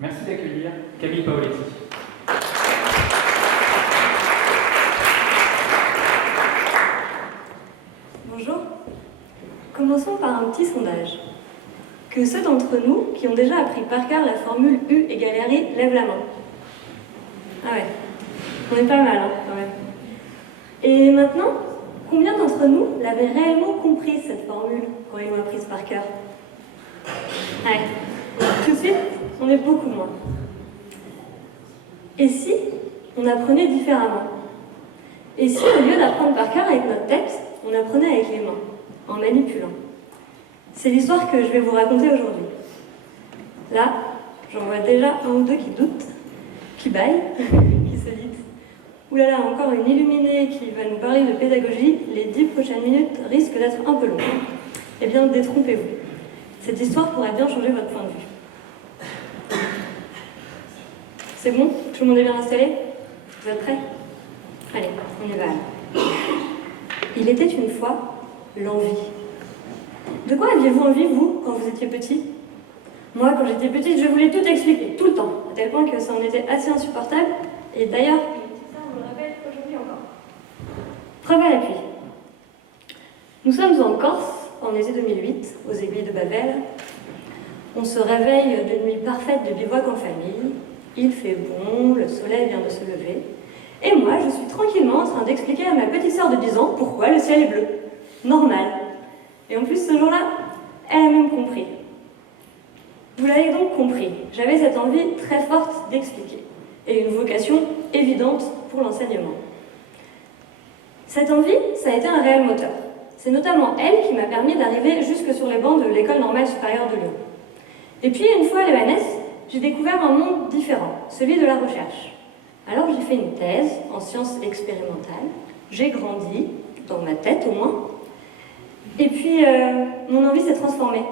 Merci d'accueillir Camille Paoletti. Bonjour. Commençons par un petit sondage. Que ceux d'entre nous qui ont déjà appris par cœur la formule U égale RI lèvent la main. Ah ouais, on est pas mal hein, quand même. Et maintenant, combien d'entre nous l'avaient réellement compris cette formule quand ils l'ont apprise par cœur? Ouais, tout de suite, on est beaucoup moins. Et si on apprenait différemment? Et si au lieu d'apprendre par cœur avec notre tête, on apprenait avec les mains, en manipulant? C'est l'histoire que je vais vous raconter aujourd'hui. Là, j'en vois déjà un ou deux qui doutent, qui bâillent, qui se disent « Oulala, encore une illuminée qui va nous parler de pédagogie, les 10 prochaines minutes risquent d'être un peu longues. » Eh bien, détrompez-vous. Cette histoire pourrait bien changer votre point de vue. C'est bon? Tout le monde est bien installé? Vous êtes prêts? Allez, on y va. Il était une fois l'envie. De quoi aviez-vous envie, vous, quand vous étiez petit? Moi, quand j'étais petite, je voulais tout expliquer, tout le temps, à tel point que ça en était assez insupportable. Et d'ailleurs, ça, on me le rappelle aujourd'hui encore. Preuve à l'appui. Nous sommes en Corse, en été 2008, aux aiguilles de Babel. On se réveille d'une nuit parfaite de bivouac en famille. Il fait bon, le soleil vient de se lever. Et moi, je suis tranquillement en train d'expliquer à ma petite sœur de 10 ans pourquoi le ciel est bleu. Normal. Et en plus, ce jour-là, elle a même compris. Vous l'avez donc compris, j'avais cette envie très forte d'expliquer, et une vocation évidente pour l'enseignement. Cette envie, ça a été un réel moteur. C'est notamment elle qui m'a permis d'arriver jusque sur les bancs de l'École normale supérieure de Lyon. Et puis, une fois à l'ENS, j'ai découvert un monde différent, celui de la recherche. Alors j'ai fait une thèse en sciences expérimentales, j'ai grandi, dans ma tête au moins, et puis mon envie s'est transformée.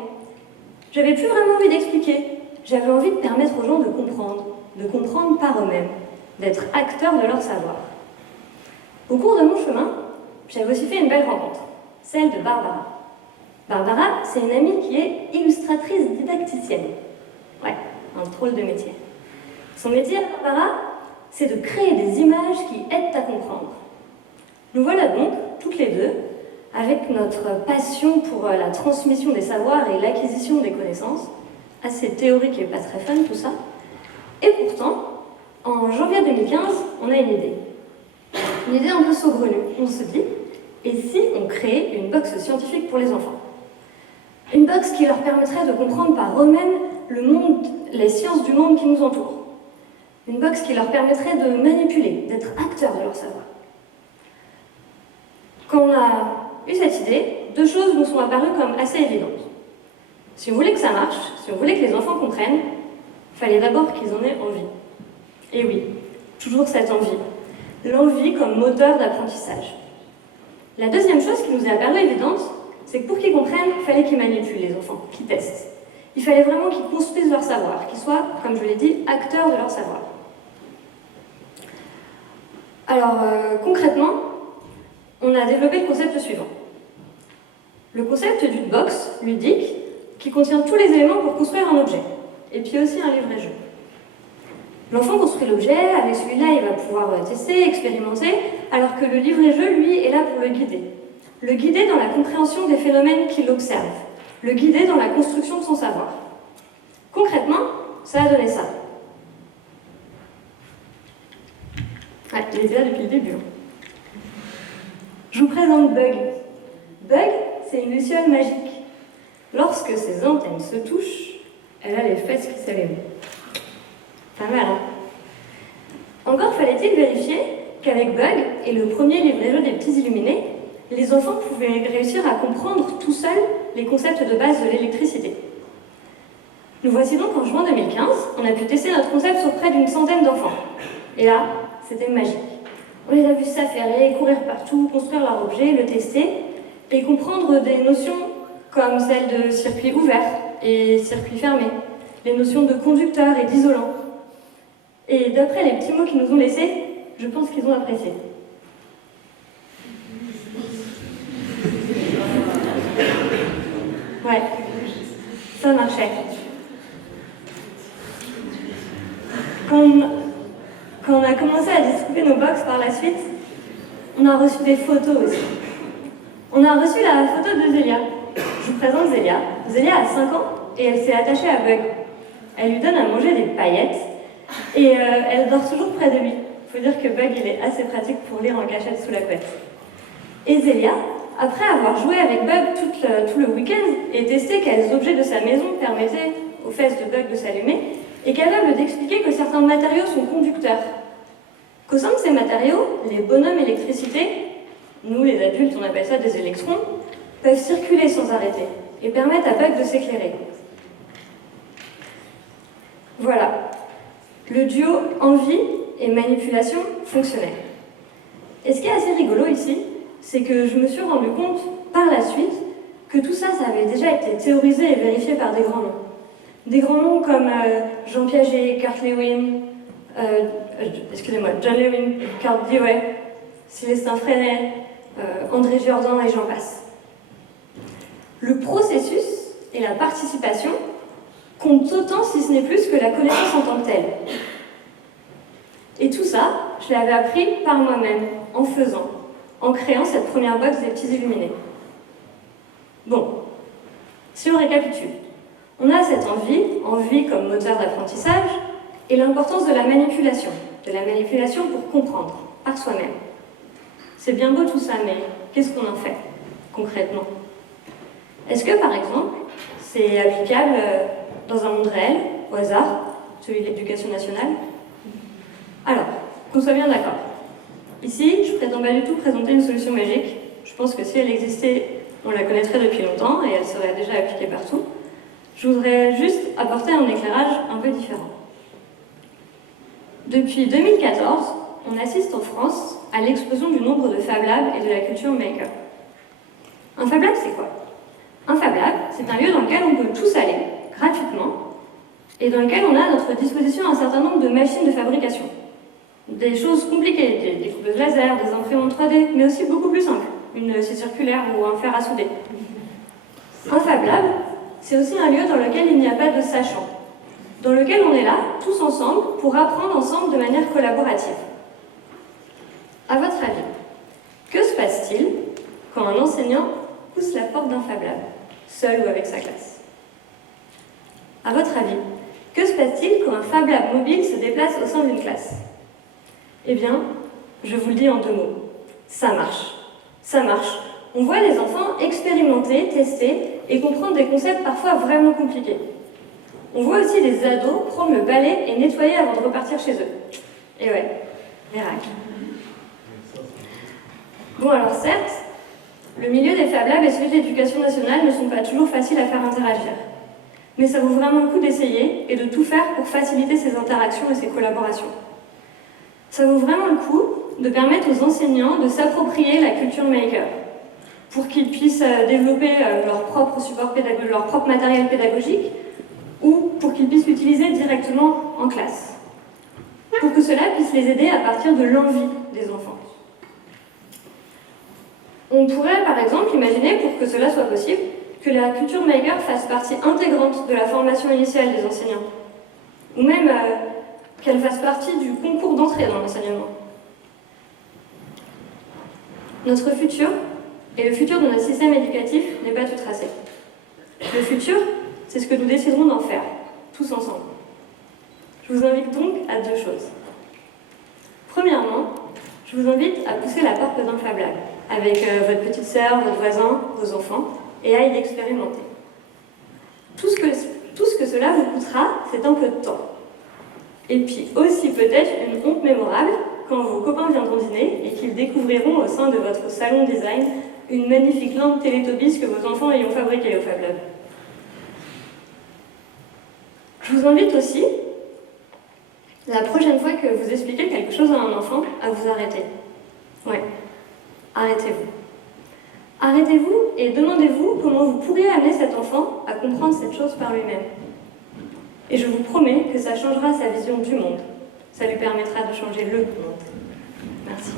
J'avais plus vraiment envie d'expliquer, j'avais envie de permettre aux gens de comprendre par eux-mêmes, d'être acteurs de leur savoir. Au cours de mon chemin, j'avais aussi fait une belle rencontre, celle de Barbara. Barbara, c'est une amie qui est illustratrice didacticienne. Ouais, un drôle de métier. Son métier, Barbara, c'est de créer des images qui aident à comprendre. Nous voilà donc, toutes les deux, avec notre passion pour la transmission des savoirs et l'acquisition des connaissances, assez théorique et pas très fun tout ça. Et pourtant, en janvier 2015, on a une idée. Une idée un peu saugrenue. On se dit, et si on créait une box scientifique pour les enfants? Une box qui leur permettrait de comprendre par eux-mêmes le monde, les sciences du monde qui nous entoure. Une box qui leur permettrait de manipuler, d'être acteurs de leur savoir. Quand on a eu cette idée, deux choses nous sont apparues comme assez évidentes. Si on voulait que ça marche, si on voulait que les enfants comprennent, il fallait d'abord qu'ils en aient envie. Et oui, toujours cette envie. L'envie comme moteur d'apprentissage. La deuxième chose qui nous est apparue évidente, c'est que pour qu'ils comprennent, il fallait qu'ils manipulent les enfants, qu'ils testent. Il fallait vraiment qu'ils construisent leur savoir, qu'ils soient, comme je l'ai dit, acteurs de leur savoir. Alors, concrètement, on a développé le concept suivant. Le concept d'une box ludique qui contient tous les éléments pour construire un objet, et puis aussi un livret-jeu. L'enfant construit l'objet, avec celui-là il va pouvoir tester, expérimenter, alors que le livret-jeu, lui, est là pour le guider. Le guider dans la compréhension des phénomènes qu'il observe, le guider dans la construction de son savoir. Concrètement, ça a donné ça. Ouais, il était là depuis le début. Je vous présente Bug. Bug, c'est une luciole magique. Lorsque ses antennes se touchent, elle a les fesses qui s'allument. Pas mal, hein? Encore fallait-il vérifier qu'avec Bug et le premier livret-jeu des petits illuminés, les enfants pouvaient réussir à comprendre tout seuls les concepts de base de l'électricité. Nous voici donc en juin 2015, on a pu tester notre concept sur près d'une centaine d'enfants. Et là, c'était magique. On les a vus s'affairer, courir partout, construire leur objet, le tester, et comprendre des notions comme celles de circuit ouvert et circuit fermé, les notions de conducteur et d'isolant. Et d'après les petits mots qu'ils nous ont laissés, je pense qu'ils ont apprécié. Ouais, ça marchait. Quand on a commencé à distribuer nos box par la suite, on a reçu des photos aussi. On a reçu la photo de Zélia. Je vous présente Zélia. Zélia a 5 ans et elle s'est attachée à Bug. Elle lui donne à manger des paillettes et elle dort toujours près de lui. Il faut dire que Bug, il est assez pratique pour lire en cachette sous la couette. Et Zélia, après avoir joué avec Bug tout le week-end et testé quels objets de sa maison permettaient aux fesses de Bug de s'allumer, est capable d'expliquer que certains matériaux sont conducteurs. Qu'au sein de ces matériaux, les bonhommes électricité, nous les adultes on appelle ça des électrons, peuvent circuler sans arrêter et permettent à Bug de s'éclairer. Voilà, le duo envie et manipulation fonctionnait. Et ce qui est assez rigolo ici, c'est que je me suis rendu compte par la suite que tout ça, ça avait déjà été théorisé et vérifié par des grands noms. Des grands noms comme Jean Piaget, Kurt Lewin, John Lewin, Kurt Dewey, Célestin Freinet, André Giordin et j'en passe. Le processus et la participation comptent autant, si ce n'est plus, que la connaissance en tant que telle. Et tout ça, je l'avais appris par moi-même, en faisant, en créant cette première box des petits illuminés. Bon, si on récapitule, on a cette envie comme moteur d'apprentissage, et l'importance de la manipulation pour comprendre, par soi-même. C'est bien beau tout ça, mais qu'est-ce qu'on en fait, concrètement? Est-ce que, par exemple, c'est applicable dans un monde réel, au hasard, celui de l'éducation nationale? Alors, qu'on soit bien d'accord. Ici, je ne prétends pas du tout présenter une solution magique. Je pense que si elle existait, on la connaîtrait depuis longtemps et elle serait déjà appliquée partout. Je voudrais juste apporter un éclairage un peu différent. Depuis 2014, on assiste en France à l'explosion du nombre de Fab Labs et de la culture maker. Un Fab Lab, c'est quoi? Un Fab Lab, c'est un lieu dans lequel on peut tous aller, gratuitement, et dans lequel on a à notre disposition un certain nombre de machines de fabrication. Des choses compliquées, des découpeuses laser, des imprimantes 3D, mais aussi beaucoup plus simples, une scie circulaire ou un fer à souder. Un Fab Lab, c'est aussi un lieu dans lequel il n'y a pas de sachant, dans lequel on est là, tous ensemble, pour apprendre ensemble de manière collaborative. À votre avis, que se passe-t-il quand un enseignant pousse la porte d'un Fab Lab, seul ou avec sa classe? À votre avis, que se passe-t-il quand un Fab Lab mobile se déplace au sein d'une classe? Eh bien, je vous le dis en 2 mots, ça marche. Ça marche. On voit les enfants expérimenter, tester et comprendre des concepts parfois vraiment compliqués. On voit aussi les ados prendre le balai et nettoyer avant de repartir chez eux. Et ouais, miracle. Bon alors certes, le milieu des Fab Labs et celui de l'éducation nationale ne sont pas toujours faciles à faire interagir. Mais ça vaut vraiment le coup d'essayer et de tout faire pour faciliter ces interactions et ces collaborations. Ça vaut vraiment le coup de permettre aux enseignants de s'approprier la culture maker pour qu'ils puissent développer leur propre support pédagogique, leur propre matériel pédagogique ou pour qu'ils puissent l'utiliser directement en classe. Pour que cela puisse les aider à partir de l'envie des enfants. On pourrait par exemple imaginer, pour que cela soit possible, que la culture maker fasse partie intégrante de la formation initiale des enseignants. Ou même qu'elle fasse partie du concours d'entrée dans l'enseignement. Notre futur, et le futur de notre système éducatif, n'est pas tout tracé. Le futur, c'est ce que nous déciderons d'en faire, tous ensemble. Je vous invite donc à 2 choses. Premièrement, je vous invite à pousser la porte d'un Fab Lab, avec votre petite sœur, votre voisin, vos enfants, et à y expérimenter. Tout ce que cela vous coûtera, c'est un peu de temps. Et puis aussi peut-être une honte mémorable quand vos copains viendront dîner et qu'ils découvriront au sein de votre salon design une magnifique lampe Télétobis que vos enfants ayant fabriquée au Fab Lab. Je vous invite aussi, la prochaine fois que vous expliquez quelque chose à un enfant, à vous arrêter. Ouais, arrêtez-vous. Arrêtez-vous et demandez-vous comment vous pourriez amener cet enfant à comprendre cette chose par lui-même. Et je vous promets que ça changera sa vision du monde. Ça lui permettra de changer le monde. Merci.